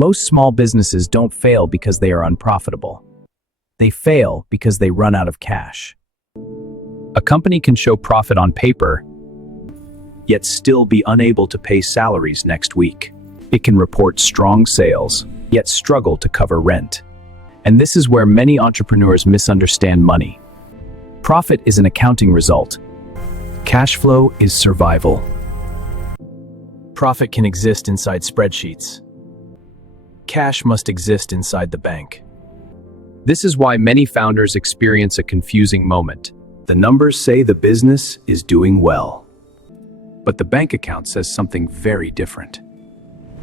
Most small businesses don't fail because they are unprofitable. They fail because they run out of cash. A company can show profit on paper, yet still be unable to pay salaries next week. It can report strong sales, yet struggle to cover rent. And this is where many entrepreneurs misunderstand money. Profit is an accounting result. Cash flow is survival. Profit can exist inside spreadsheets. Cash must exist inside the bank. This is why many founders experience a confusing moment. The numbers say the business is doing well, but the bank account says something very different.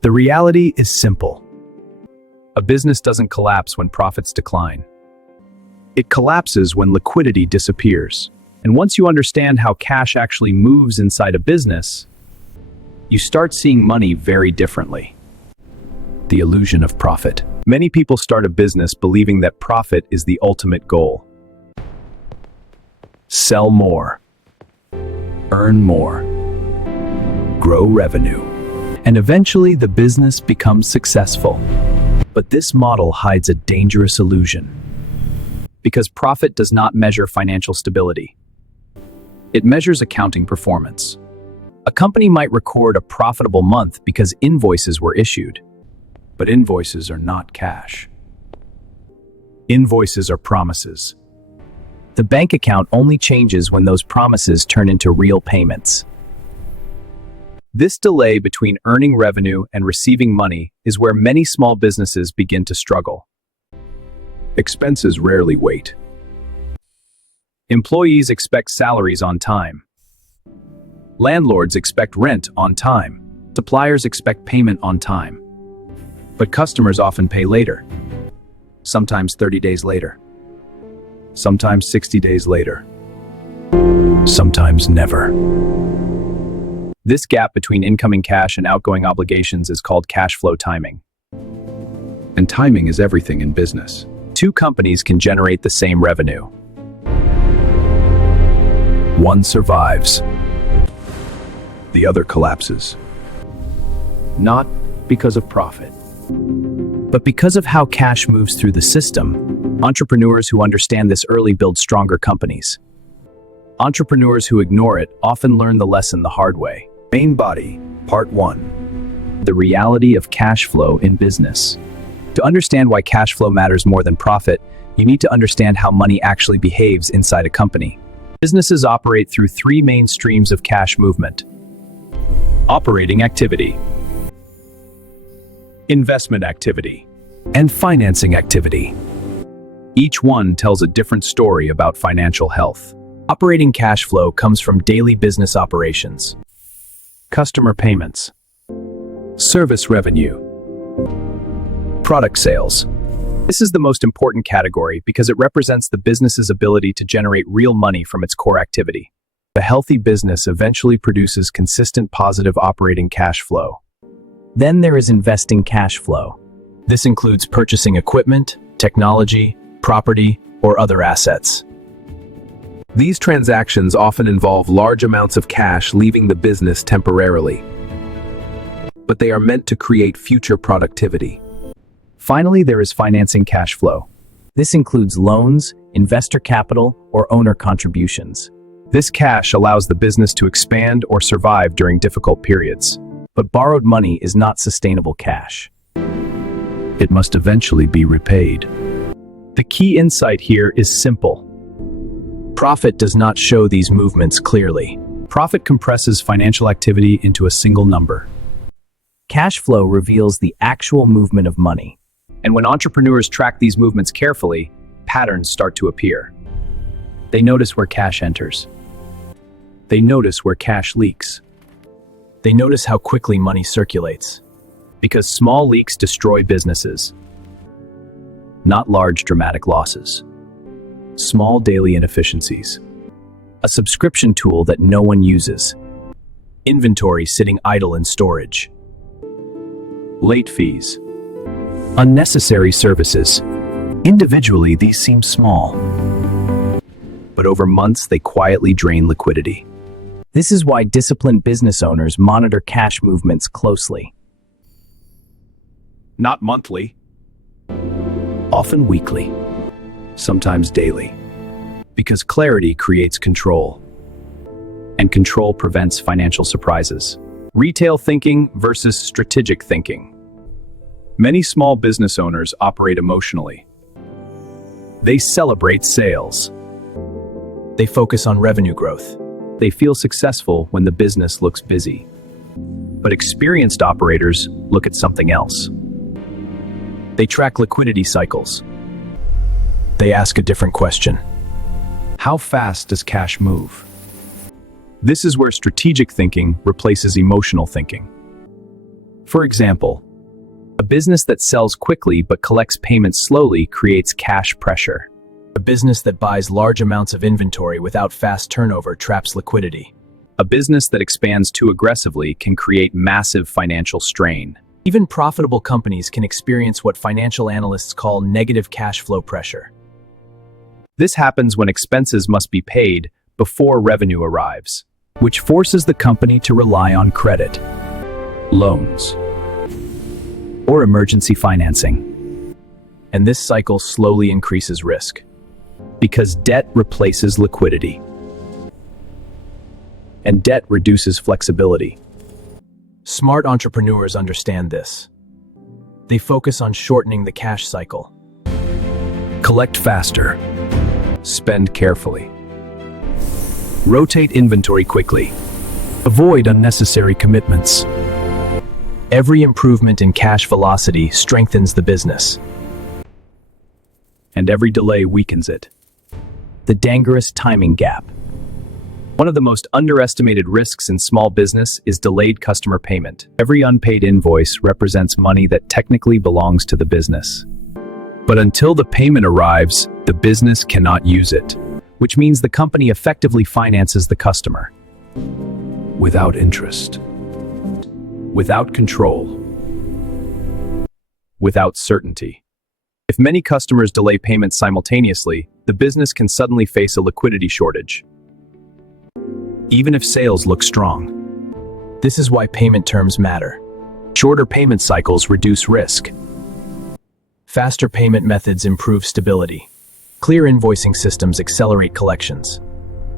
The reality is simple. A business doesn't collapse when profits decline. It collapses when liquidity disappears. And once you understand how cash actually moves inside a business, you start seeing money very differently. The illusion of profit. Many people start a business believing that profit is the ultimate goal. Sell more, earn more, grow revenue, and eventually the business becomes successful. But this model hides a dangerous illusion. Because profit does not measure financial stability. It measures accounting performance. A company might record a profitable month because invoices were issued. But invoices are not cash. Invoices are promises. The bank account only changes when those promises turn into real payments. This delay between earning revenue and receiving money is where many small businesses begin to struggle. Expenses rarely wait. Employees expect salaries on time. Landlords expect rent on time. Suppliers expect payment on time. But customers often pay later. Sometimes 30 days later. Sometimes 60 days later. Sometimes never. This gap between incoming cash and outgoing obligations is called cash flow timing. And timing is everything in business. Two companies can generate the same revenue. One survives. The other collapses. Not because of profit, but because of how cash moves through the system. Entrepreneurs who understand this early build stronger companies. Entrepreneurs who ignore it often learn the lesson the hard way. Main body, part 1. The reality of cash flow in business. To understand why cash flow matters more than profit, you need to understand how money actually behaves inside a company. Businesses operate through three main streams of cash movement. Operating activity, investment activity, and financing activity. Each one tells a different story about financial health. Operating cash flow comes from daily business operations, customer payments, service revenue, product sales. This is the most important category because it represents the business's ability to generate real money from its core activity. A healthy business eventually produces consistent positive operating cash flow. Then there is investing cash flow. This includes purchasing equipment, technology, property, or other assets. These transactions often involve large amounts of cash leaving the business temporarily, but they are meant to create future productivity. Finally, there is financing cash flow. This includes loans, investor capital, or owner contributions. This cash allows the business to expand or survive during difficult periods. But borrowed money is not sustainable cash. It must eventually be repaid. The key insight here is simple. Profit does not show these movements clearly. Profit compresses financial activity into a single number. Cash flow reveals the actual movement of money. And when entrepreneurs track these movements carefully, patterns start to appear. They notice where cash enters. They notice where cash leaks. They notice how quickly money circulates. Because small leaks destroy businesses. Not large dramatic losses. Small daily inefficiencies. A subscription tool that no one uses. Inventory sitting idle in storage. Late fees. Unnecessary services. Individually, these seem small. But over months, they quietly drain liquidity. This is why disciplined business owners monitor cash movements closely. not monthly, often weekly, sometimes daily. Because clarity creates control, and control prevents financial surprises. Retail thinking versus strategic thinking. Many small business owners operate emotionally. They celebrate sales. They focus on revenue growth. They feel successful when the business looks busy. But experienced operators look at something else. They track liquidity cycles. They ask a different question. How fast does cash move? This is where strategic thinking replaces emotional thinking. For example, a business that sells quickly but collects payments slowly creates cash pressure. A business that buys large amounts of inventory without fast turnover traps liquidity. A business that expands too aggressively can create massive financial strain. Even profitable companies can experience what financial analysts call negative cash flow pressure. This happens when expenses must be paid before revenue arrives, which forces the company to rely on credit, loans, or emergency financing. And this cycle slowly increases risk, because debt replaces liquidity, and debt reduces flexibility. Smart entrepreneurs understand this. They focus on shortening the cash cycle. Collect faster. Spend carefully. Rotate inventory quickly. Avoid unnecessary commitments. Every improvement in cash velocity strengthens the business, and every delay weakens it. The dangerous timing gap. One of the most underestimated risks in small business is delayed customer payment. Every unpaid invoice represents money that technically belongs to the business. But until the payment arrives, the business cannot use it, which means the company effectively finances the customer. Without interest. Without control. Without certainty. If many customers delay payments simultaneously, the business can suddenly face a liquidity shortage, even if sales look strong. This is why payment terms matter. Shorter payment cycles reduce risk. Faster payment methods improve stability. Clear invoicing systems accelerate collections.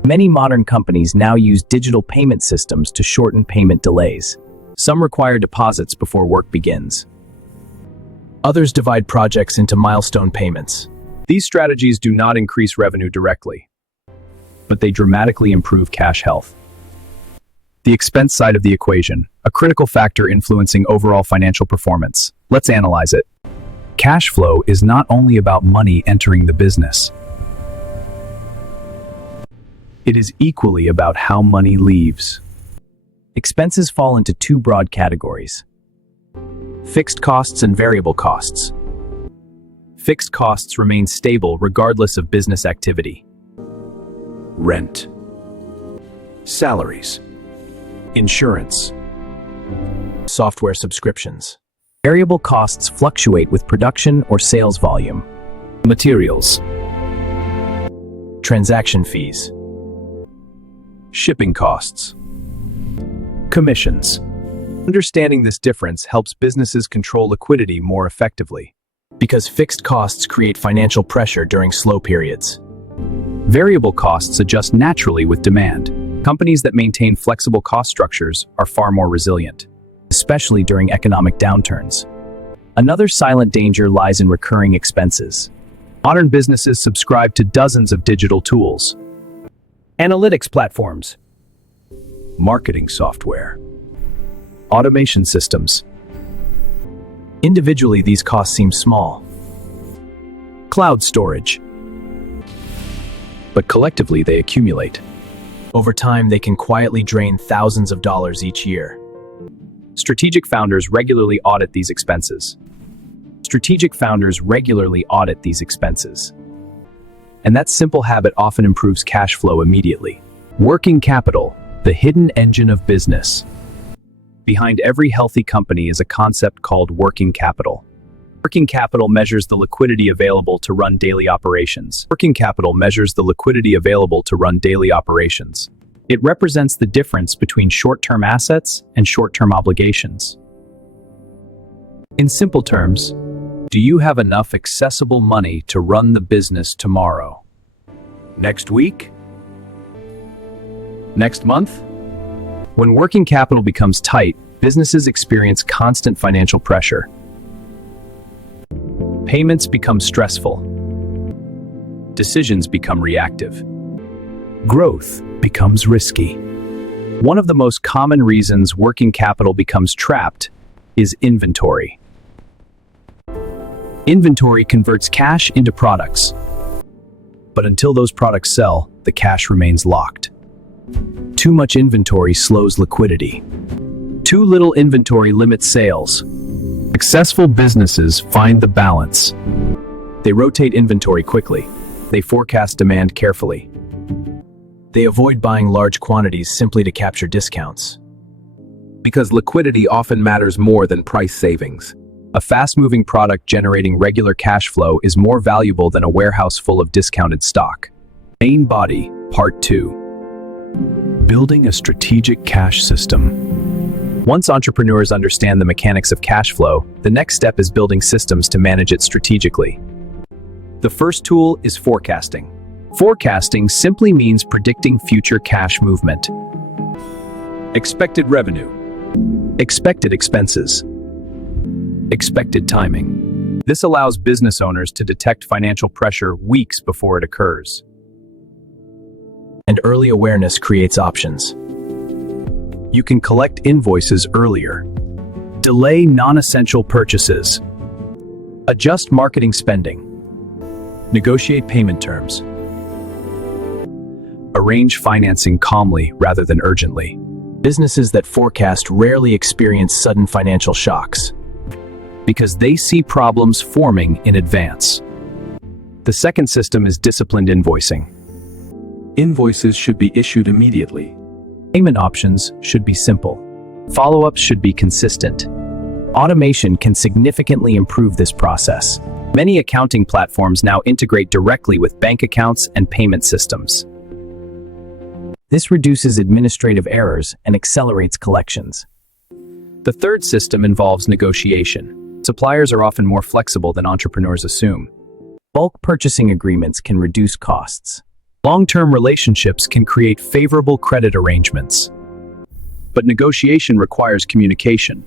Many modern companies now use digital payment systems to shorten payment delays. Some require deposits before work begins. Others divide projects into milestone payments. These strategies do not increase revenue directly, but they dramatically improve cash health. The expense side of the equation, a critical factor influencing overall financial performance. Let's analyze it. Cash flow is not only about money entering the business. It is equally about how money leaves. Expenses fall into two broad categories: fixed costs and variable costs. Fixed costs remain stable regardless of business activity. Rent, salaries, insurance, software subscriptions. Variable costs fluctuate with production or sales volume. Materials, transaction fees, shipping costs, commissions. Understanding this difference helps businesses control liquidity more effectively, because fixed costs create financial pressure during slow periods. Variable costs adjust naturally with demand. Companies that maintain flexible cost structures are far more resilient, especially during economic downturns. Another silent danger lies in recurring expenses. Modern businesses subscribe to dozens of digital tools, analytics platforms, marketing software, automation systems. Individually, these costs seem small. Cloud storage. But collectively, they accumulate. Over time, they can quietly drain thousands of dollars each year. Strategic founders regularly audit these expenses. And that simple habit often improves cash flow immediately. Working capital, the hidden engine of business. Behind every healthy company is a concept called working capital. Working capital measures the liquidity available to run daily operations. It represents the difference between short-term assets and short-term obligations. In simple terms, do you have enough accessible money to run the business tomorrow? Next week? Next month? When working capital becomes tight, businesses experience constant financial pressure. Payments become stressful. Decisions become reactive. Growth becomes risky. One of the most common reasons working capital becomes trapped is inventory. Inventory converts cash into products. But until those products sell, the cash remains locked. Too much inventory slows liquidity. Too little inventory limits sales. Successful businesses find the balance. They rotate inventory quickly. They forecast demand carefully. They avoid buying large quantities simply to capture discounts. Because liquidity often matters more than price savings. A fast-moving product generating regular cash flow is more valuable than a warehouse full of discounted stock. Main Body, Part 2. Building a strategic cash system. Once entrepreneurs understand the mechanics of cash flow, the next step is building systems to manage it strategically. The first tool is forecasting. Forecasting simply means predicting future cash movement. Expected revenue. Expected expenses. Expected timing. This allows business owners to detect financial pressure weeks before it occurs. And early awareness creates options. You can collect invoices earlier. Delay non-essential purchases. Adjust marketing spending. Negotiate payment terms. Arrange financing calmly rather than urgently. Businesses that forecast rarely experience sudden financial shocks because they see problems forming in advance. The second system is disciplined invoicing. Invoices should be issued immediately. Payment options should be simple. Follow-ups should be consistent. Automation can significantly improve this process. Many accounting platforms now integrate directly with bank accounts and payment systems. This reduces administrative errors and accelerates collections. The third system involves negotiation. Suppliers are often more flexible than entrepreneurs assume. Bulk purchasing agreements can reduce costs. Long-term relationships can create favorable credit arrangements. But negotiation requires communication,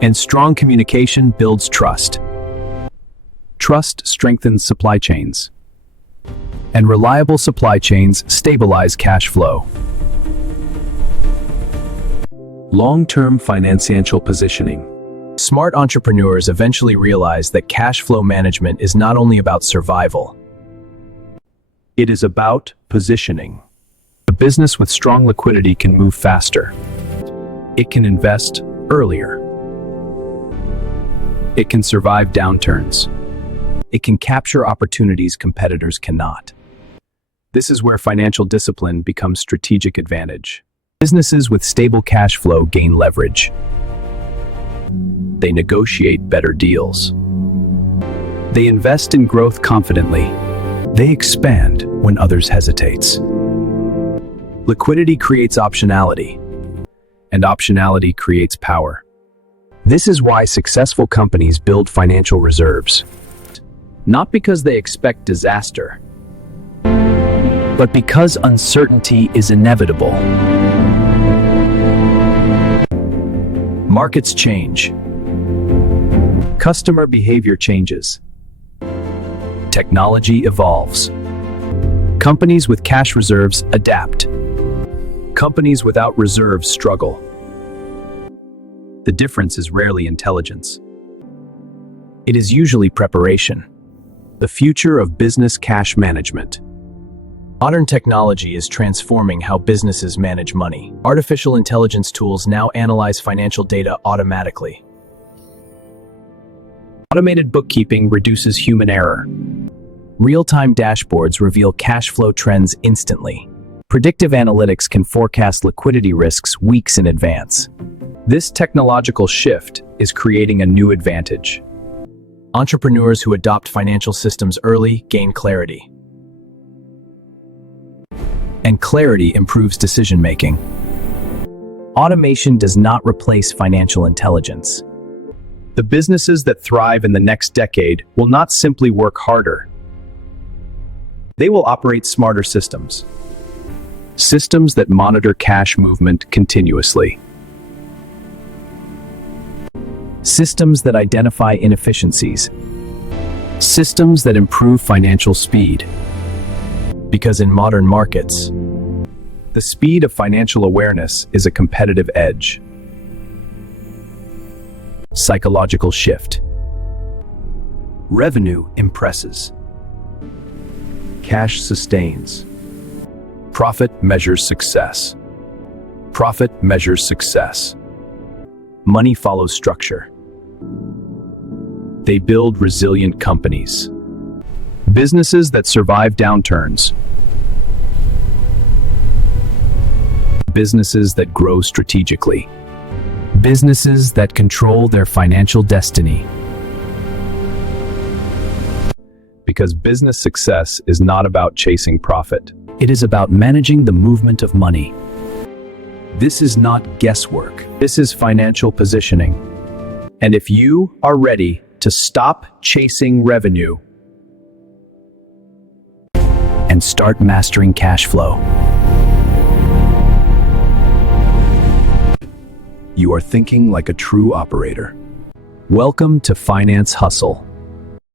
and strong communication builds trust. Trust strengthens supply chains, and reliable supply chains stabilize cash flow. Long-term financial positioning. Smart entrepreneurs eventually realize that cash flow management is not only about survival. It is about positioning. A business with strong liquidity can move faster. It can invest earlier. It can survive downturns. It can capture opportunities competitors cannot. This is where financial discipline becomes strategic advantage. Businesses with stable cash flow gain leverage. They negotiate better deals. They invest in growth confidently. They expand when others hesitate. Liquidity creates optionality, and optionality creates power. This is why successful companies build financial reserves. Not because they expect disaster, but because uncertainty is inevitable. Markets change. Customer behavior changes. Technology evolves. Companies with cash reserves adapt. Companies without reserves struggle. The difference is rarely intelligence. It is usually preparation. The future of business cash management. Modern technology is transforming how businesses manage money. Artificial intelligence tools now analyze financial data automatically. Automated bookkeeping reduces human error. Real-time dashboards reveal cash flow trends instantly. Predictive analytics can forecast liquidity risks weeks in advance. This technological shift is creating a new advantage. Entrepreneurs who adopt financial systems early gain clarity. And clarity improves decision-making. Automation does not replace financial intelligence. The businesses that thrive in the next decade will not simply work harder. They will operate smarter systems. Systems that monitor cash movement continuously. Systems that identify inefficiencies. Systems that improve financial speed. Because in modern markets, the speed of financial awareness is a competitive edge. Psychological shift. Revenue impresses. Cash sustains. Profit measures success. Profit measures success. Money follows structure. They build resilient companies. Businesses that survive downturns. Businesses that grow strategically. Businesses that control their financial destiny. Because business success is not about chasing profit. It is about managing the movement of money. This is not guesswork. This is financial positioning. And if you are ready to stop chasing revenue and start mastering cash flow, you are thinking like a true operator. Welcome to Finance Hustle.